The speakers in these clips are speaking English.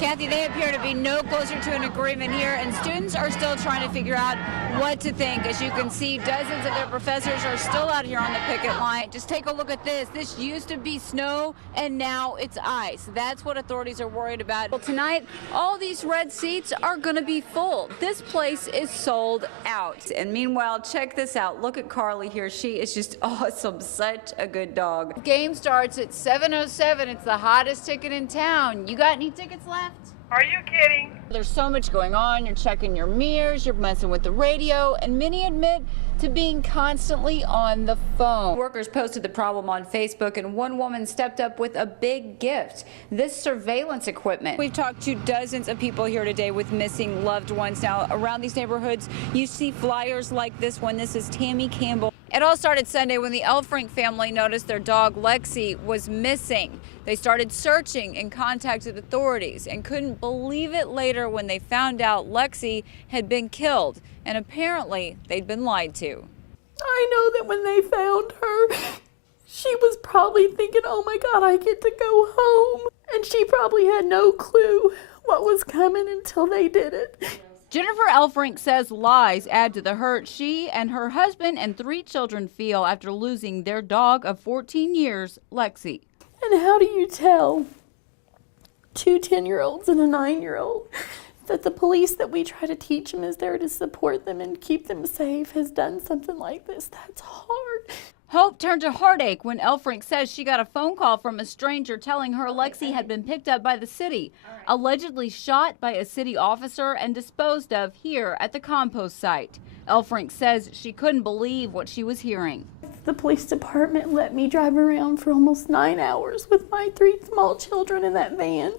Kathy, they appear to be no closer to an agreement here, and students are still trying to figure out what to think. As you can see, dozens of their professors are still out here on the picket line. Just take a look at this. This used to be snow, and now it's ice. That's what authorities are worried about. Well, tonight, all these red seats are going to be full. This place is sold out. And meanwhile, check this out. Look at Carly here. She is just awesome. Such a good dog. Game starts at 7:07. It's the hottest ticket in town. You got any tickets left? Are you kidding? There's so much going on. You're checking your mirrors, you're messing with the radio, and many admit to being constantly on the phone. Workers posted the problem on Facebook, and one woman stepped up with a big gift, this surveillance equipment. We've talked to dozens of people here today with missing loved ones. Now, around these neighborhoods, you see flyers like this one. This is Tammy Campbell. It all started Sunday when the Elfrink family noticed their dog Lexi was missing. They started searching and contacted authorities and couldn't believe it later when they found out Lexi had been killed, and apparently they'd been lied to. I know that when they found her, she was probably thinking, oh my God, I get to go home. And she probably had no clue what was coming until they did it. Jennifer Elfrink says lies add to the hurt she and her husband and 3 children feel after losing their dog of 14 years, Lexi. And how do you tell 2 10-year-olds and a 9-year-old that the police that we try to teach them is there to support them and keep them safe has done something like this? That's hard. Hope turned to heartache when Elfrink says she got a phone call from a stranger telling her Lexi had been picked up by the city, allegedly shot by a city officer and disposed of here at the compost site. Elfrink says she couldn't believe what she was hearing. The police department let me drive around for almost 9 hours with my 3 small children in that van,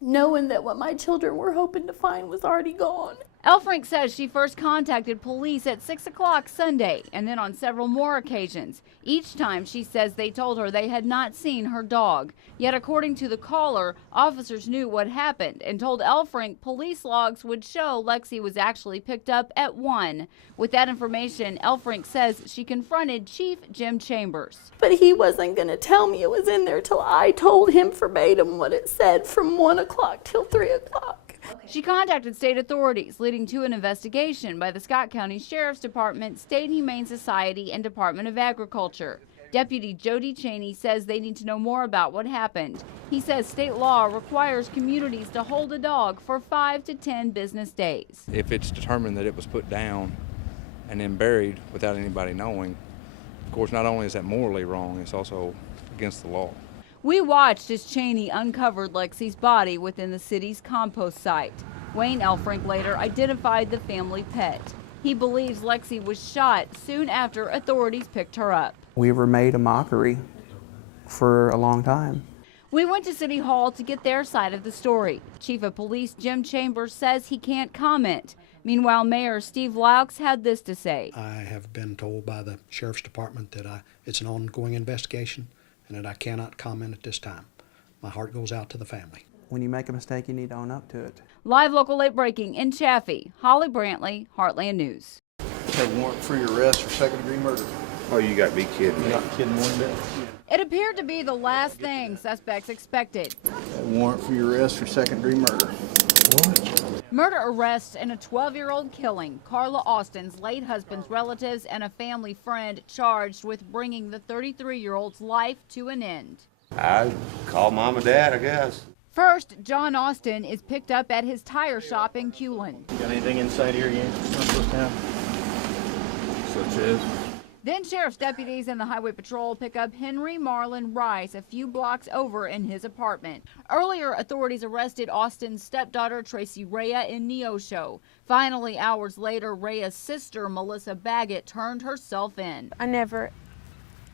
knowing that what my children were hoping to find was already gone. Elfrink says she first contacted police at 6 o'clock Sunday and then on several more occasions. Each time she says they told her they had not seen her dog. Yet according to the caller, officers knew what happened and told Elfrink police logs would show Lexi was actually picked up at 1. With that information, Elfrink says she confronted Chief Jim Chambers. But he wasn't going to tell me it was in there till I told him verbatim what it said from 1 o'clock till 3 o'clock. She contacted state authorities, leading to an investigation by the Scott County Sheriff's Department, State Humane Society, and Department of Agriculture. Deputy Jody Cheney says they need to know more about what happened. He says state law requires communities to hold a dog for 5 to 10 business days. If it's determined that it was put down and then buried without anybody knowing, of course, not only is that morally wrong, it's also against the law. We watched as Cheney uncovered Lexi's body within the city's compost site. Wayne Elfrink later identified the family pet. He believes Lexi was shot soon after authorities picked her up. We were made a mockery for a long time. We went to City Hall to get their side of the story. Chief of Police Jim Chambers says he can't comment. Meanwhile, Mayor Steve Laux had this to say. I have been told by the Sheriff's Department that it's an ongoing investigation and that I cannot comment at this time. My heart goes out to the family. When you make a mistake, you need to own up to it. Live local late breaking in Chaffee. Holly Brantley, Heartland News. Have a warrant for your arrest for second-degree murder. Oh, you got to be kidding me. You're not kidding one bit. It appeared to be the last thing suspects expected. A warrant for your arrest for second-degree murder. What? Murder arrests in a 12-year-old killing. Carla Austin's late husband's relatives and a family friend charged with bringing the 33-year-old's life to an end. I call mom and dad, I guess. First, John Austin is picked up at his tire shop in Culin. Got anything inside here you ain't supposed to have? Such as? Then sheriff's deputies and the Highway Patrol pick up Henry Marlon Rice a few blocks over in his apartment. Earlier, authorities arrested Austin's stepdaughter Tracy Rhea in Neosho. Finally, hours later, Rhea's sister Melissa Baggett turned herself in. I never,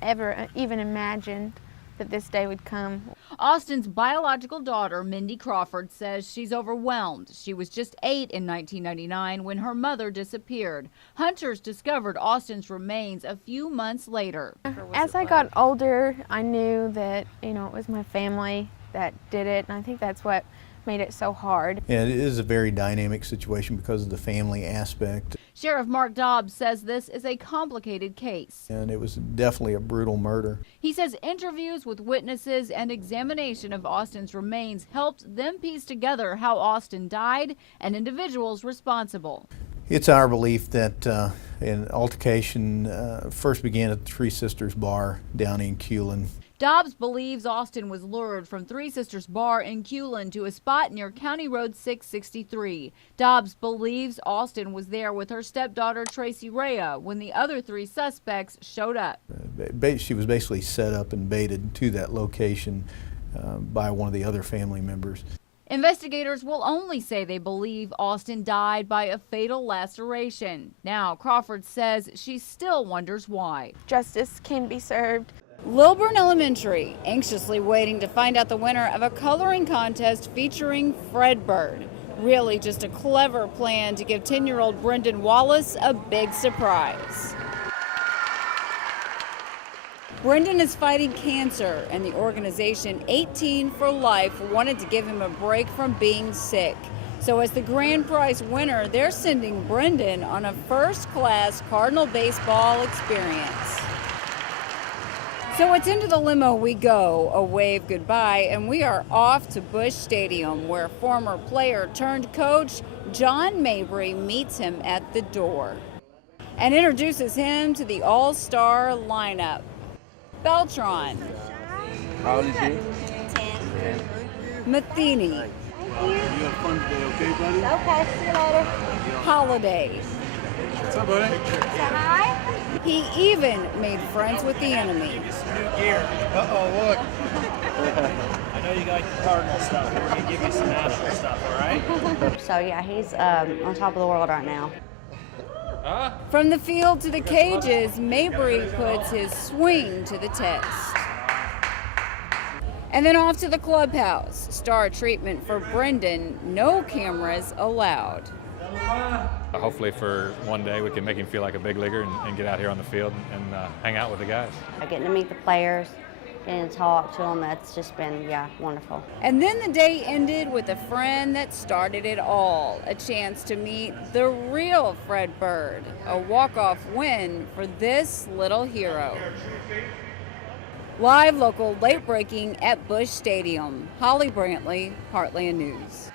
ever even imagined that this day would come. Austin's biological daughter, Mindy Crawford, says she's overwhelmed. She was just 8 in 1999 when her mother disappeared. Hunters discovered Austin's remains a few months later. As I got older, I knew that, it was my family that did it, and I think that's what made it so hard. Yeah, it is a very dynamic situation because of the family aspect. Sheriff Mark Dobbs says this is a complicated case. And it was definitely a brutal murder. He says interviews with witnesses and examination of Austin's remains helped them piece together how Austin died and individuals responsible. It's our belief that an altercation first began at the Three Sisters Bar down in Culin. Dobbs believes Austin was lured from Three Sisters Bar in Culin to a spot near County Road 663. Dobbs believes Austin was there with her stepdaughter Tracy Rhea when the other three suspects showed up. She was basically set up and baited to that location by one of the other family members. Investigators will only say they believe Austin died by a fatal laceration. Now, Crawford says she still wonders why. Justice can be served. Lilburn Elementary, anxiously waiting to find out the winner of a coloring contest featuring Fred Bird. Really just a clever plan to give 10-year-old Brendan Wallace a big surprise. Brendan is fighting cancer, and the organization 18 for Life wanted to give him a break from being sick. So as the grand prize winner, they're sending Brendan on a first-class Cardinal baseball experience. So it's into the limo we go, a wave goodbye, and we are off to Busch Stadium, where former player turned coach John Mabry meets him at the door and introduces him to the all-star lineup. Beltran, How old is he? 10. Matheny, You have fun today, okay, buddy? Okay, see you later. Holiday. What's up, buddy? Say hi. He even made friends with the enemy. New gear. Uh-oh, look. I know you like the Cardinal stuff, but we're going to give you some national stuff, all right? So yeah, he's on top of the world right now. From the field to the cages, Mabry puts his swing to the test. And then off to the clubhouse. Star treatment for Brendan, no cameras allowed. Hopefully for one day we can make him feel like a big leaguer and get out here on the field and hang out with the guys. Getting to meet the players, getting to talk to them, that's just been, wonderful. And then the day ended with a friend that started it all, a chance to meet the real Fred Bird, a walk-off win for this little hero. Live, local, late breaking at Busch Stadium. Holly Brantley, Heartland News.